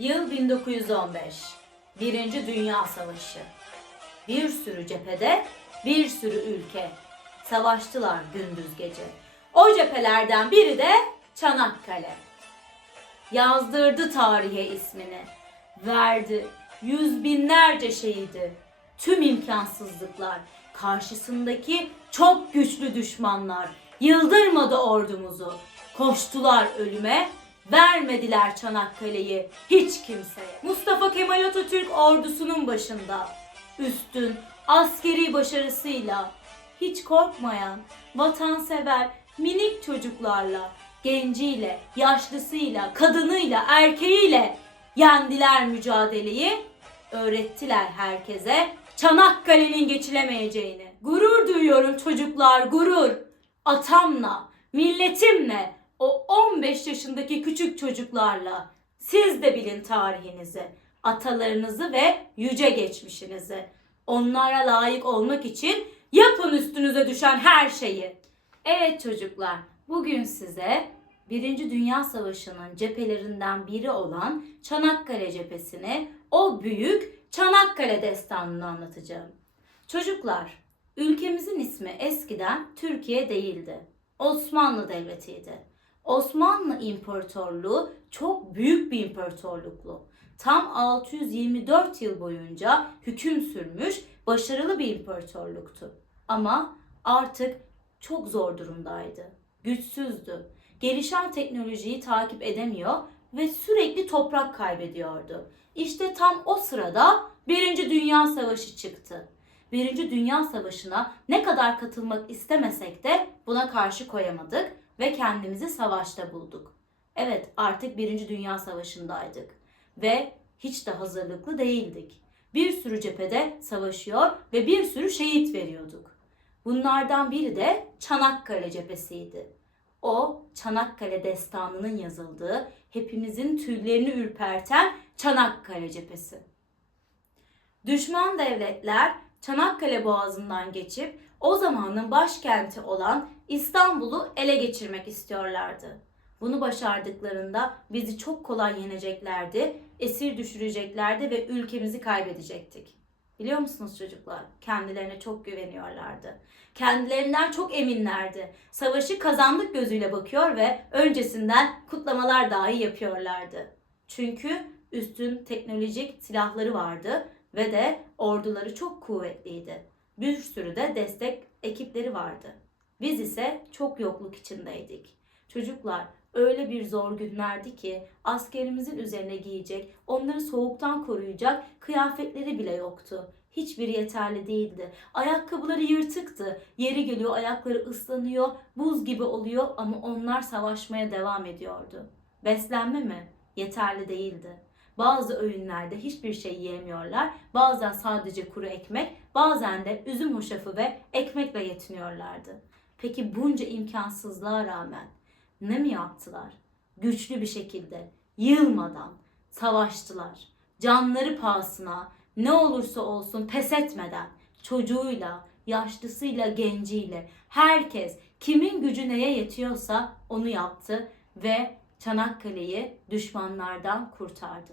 Yıl 1915. Birinci Dünya Savaşı. Bir sürü cephede, bir sürü ülke. Savaştılar gündüz gece. O cephelerden biri de Çanakkale. Yazdırdı tarihe ismini. Verdi yüz binlerce şehidi. Tüm imkansızlıklar. Karşısındaki çok güçlü düşmanlar. Yıldırmadı ordumuzu. Koştular ölüme. Vermediler Çanakkale'yi hiç kimseye. Mustafa Kemal Atatürk ordusunun başında. Üstün askeri başarısıyla hiç korkmayan, vatansever minik çocuklarla, genciyle, yaşlısıyla, kadınıyla, erkeğiyle yendiler mücadeleyi, öğrettiler herkese Çanakkale'nin geçilemeyeceğini. Gurur duyuyorum çocuklar, gurur. Atamla, milletimle, o 15 yaşındaki küçük çocuklarla siz de bilin tarihinizi, atalarınızı ve yüce geçmişinizi. Onlara layık olmak için yapın üstünüze düşen her şeyi. Evet çocuklar, bugün size Birinci Dünya Savaşı'nın cephelerinden biri olan Çanakkale cephesini, o büyük Çanakkale destanını anlatacağım. Çocuklar, ülkemizin ismi eskiden Türkiye değildi. Osmanlı Devleti'ydi. Osmanlı İmparatorluğu çok büyük bir imparatorluklu. Tam 624 yıl boyunca hüküm sürmüş başarılı bir imparatorluktu. Ama artık çok zor durumdaydı. Güçsüzdü. Gelişen teknolojiyi takip edemiyor ve sürekli toprak kaybediyordu. İşte tam o sırada Birinci Dünya Savaşı çıktı. Birinci Dünya Savaşı'na ne kadar katılmak istemesek de buna karşı koyamadık ve kendimizi savaşta bulduk. Evet artık Birinci Dünya Savaşı'ndaydık ve hiç de hazırlıklı değildik. Bir sürü cephede savaşıyor ve bir sürü şehit veriyorduk. Bunlardan biri de Çanakkale cephesiydi. O Çanakkale destanının yazıldığı, hepimizin tüylerini ürperten Çanakkale cephesi. Düşman devletler Çanakkale Boğazı'ndan geçip o zamanın başkenti olan İstanbul'u ele geçirmek istiyorlardı. Bunu başardıklarında bizi çok kolay yeneceklerdi, esir düşüreceklerdi ve ülkemizi kaybedecektik. Biliyor musunuz çocuklar? Kendilerine çok güveniyorlardı. Kendilerinden çok eminlerdi. Savaşı kazandık gözüyle bakıyor ve öncesinden kutlamalar dahi yapıyorlardı. Çünkü üstün teknolojik silahları vardı ve de orduları çok kuvvetliydi. Bir sürü de destek ekipleri vardı. Biz ise çok yokluk içindeydik. Çocuklar öyle bir zor günlerdi ki askerimizin üzerine giyecek, onları soğuktan koruyacak kıyafetleri bile yoktu. Hiçbiri yeterli değildi. Ayakkabıları yırtıktı. Yeri geliyor ayakları ıslanıyor, buz gibi oluyor ama onlar savaşmaya devam ediyordu. Beslenme mi? Yeterli değildi. Bazı öğünlerde hiçbir şey yiyemiyorlar. Bazen sadece kuru ekmek, bazen de üzüm hoşafı ve ekmekle yetiniyorlardı. Peki bunca imkansızlığa rağmen ne mi yaptılar? Güçlü bir şekilde, yılmadan savaştılar. Canları pahasına ne olursa olsun pes etmeden çocuğuyla, yaşlısıyla, genciyle herkes kimin gücü neye yetiyorsa onu yaptı ve Çanakkale'yi düşmanlardan kurtardı.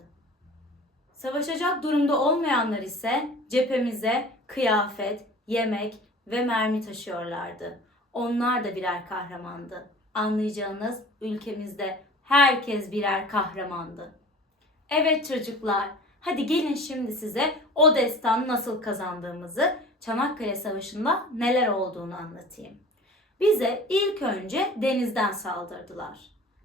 Savaşacak durumda olmayanlar ise cephemize kıyafet, yemek ve mermi taşıyorlardı. Onlar da birer kahramandı. Anlayacağınız ülkemizde herkes birer kahramandı. Evet çocuklar, hadi gelin şimdi size o destanı nasıl kazandığımızı, Çanakkale Savaşı'nda neler olduğunu anlatayım. Bize ilk önce denizden saldırdılar.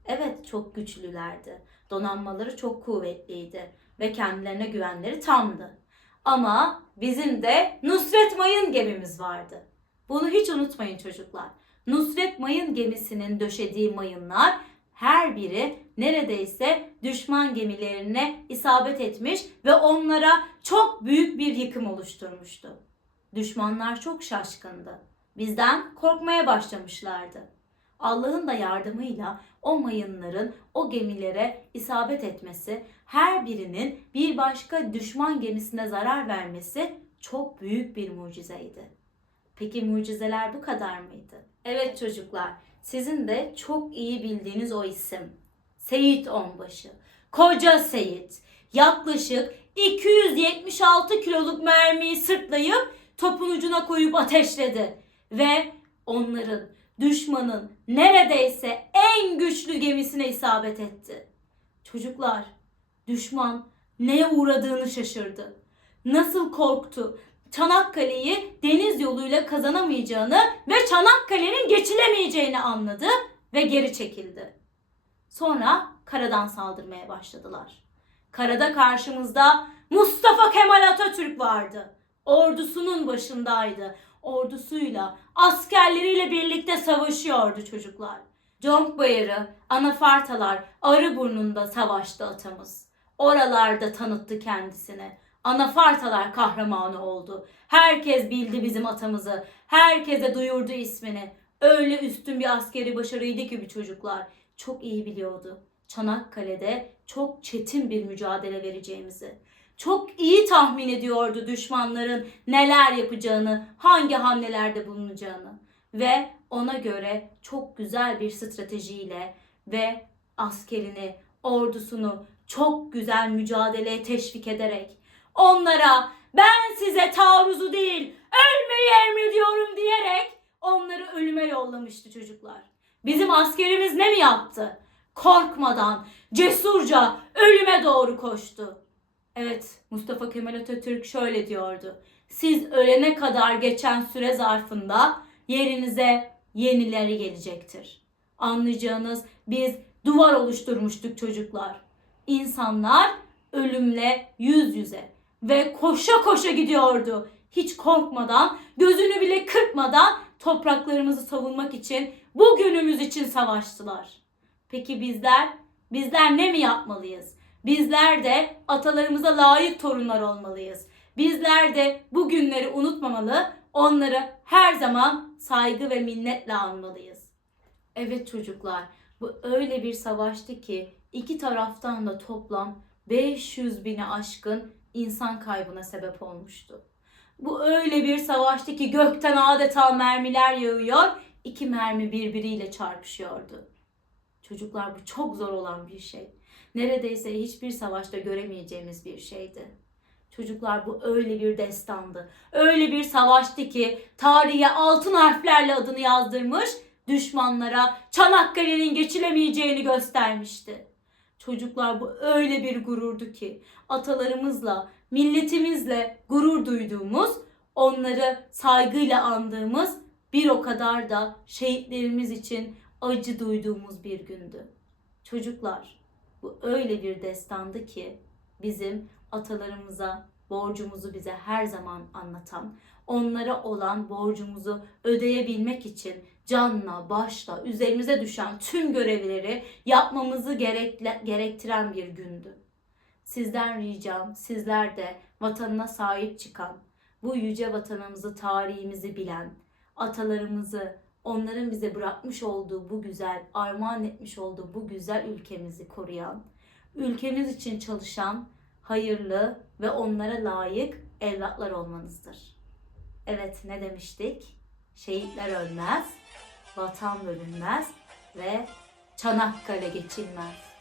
Evet çok güçlülerdi. Donanmaları çok kuvvetliydi ve kendilerine güvenleri tamdı. Ama bizim de Nusret Mayın gemimiz vardı. Bunu hiç unutmayın çocuklar. Nusret Mayın gemisinin döşediği mayınlar her biri neredeyse düşman gemilerine isabet etmiş ve onlara çok büyük bir yıkım oluşturmuştu. Düşmanlar çok şaşkındı. Bizden korkmaya başlamışlardı. Allah'ın da yardımıyla o mayınların o gemilere isabet etmesi, her birinin bir başka düşman gemisine zarar vermesi çok büyük bir mucizeydi. Peki mucizeler bu kadar mıydı? Evet çocuklar, sizin de çok iyi bildiğiniz o isim. Seyit Onbaşı. Koca Seyit. yaklaşık 276 kiloluk mermiyi sırtlayıp topun ucuna koyup ateşledi. Ve onların, düşmanın neredeyse en güçlü gemisine isabet etti. Çocuklar, düşman neye uğradığını şaşırdı. Nasıl korktu? Çanakkale'yi deniz yoluyla kazanamayacağını ve Çanakkale'nin geçilemeyeceğini anladı ve geri çekildi. Sonra karadan saldırmaya başladılar. Karada karşımızda Mustafa Kemal Atatürk vardı. Ordusunun başındaydı. Ordusuyla, askerleriyle birlikte savaşıyordu çocuklar. Conk Bayırı, Anafartalar, Arıburnu'nda savaştı atamız. Oralarda tanıttı kendisini. Anafartalar kahramanı oldu. Herkes bildi bizim atamızı. Herkese duyurdu ismini. Öyle üstün bir askeri başarıydı ki bu çocuklar. Çok iyi biliyordu. Çanakkale'de çok çetin bir mücadele vereceğimizi. Çok iyi tahmin ediyordu düşmanların neler yapacağını, hangi hamlelerde bulunacağını ve ona göre çok güzel bir stratejiyle ve askerini, ordusunu çok güzel mücadeleye teşvik ederek onlara ben size taarruzu değil ölmeyi emrediyorum diyerek onları ölüme yollamıştı çocuklar. Bizim askerimiz ne mi yaptı? Korkmadan, cesurca ölüme doğru koştu. Evet, Mustafa Kemal Atatürk şöyle diyordu. Siz ölene kadar geçen süre zarfında yerinize yenileri gelecektir. Anlayacağınız biz duvar oluşturmuştuk çocuklar. İnsanlar ölümle yüz yüze ve koşa koşa gidiyordu. Hiç korkmadan, gözünü bile kırpmadan topraklarımızı savunmak için, bugünümüz için savaştılar. Peki bizler? Bizler ne mi yapmalıyız? Bizler de atalarımıza layık torunlar olmalıyız. Bizler de bu günleri unutmamalı, onları her zaman saygı ve minnetle anmalıyız. Evet çocuklar, bu öyle bir savaştı ki iki taraftan da toplam 500 bini aşkın insan kaybına sebep olmuştu. Bu öyle bir savaştı ki gökten adeta mermiler yağıyor, iki mermi birbiriyle çarpışıyordu. Çocuklar bu çok zor olan bir şey. Neredeyse hiçbir savaşta göremeyeceğimiz bir şeydi. Çocuklar bu öyle bir destandı. Öyle bir savaştı ki tarihe altın harflerle adını yazdırmış, düşmanlara Çanakkale'nin geçilemeyeceğini göstermişti. Çocuklar bu öyle bir gururdu ki atalarımızla, milletimizle gurur duyduğumuz, onları saygıyla andığımız bir o kadar da şehitlerimiz için acı duyduğumuz bir gündü. Çocuklar, bu öyle bir destandı ki bizim atalarımıza borcumuzu bize her zaman anlatan, onlara olan borcumuzu ödeyebilmek için canla, başla, üzerimize düşen tüm görevleri yapmamızı gerektiren bir gündü. Sizden ricam, sizler de vatanına sahip çıkan, bu yüce vatanımızı, tarihimizi bilen, atalarımızı, onların bize bırakmış olduğu bu güzel, armağan etmiş olduğu bu güzel ülkemizi koruyan, ülkemiz için çalışan, hayırlı ve onlara layık evlatlar olmanızdır. Evet ne demiştik? Şehitler ölmez, vatan bölünmez ve Çanakkale geçilmez.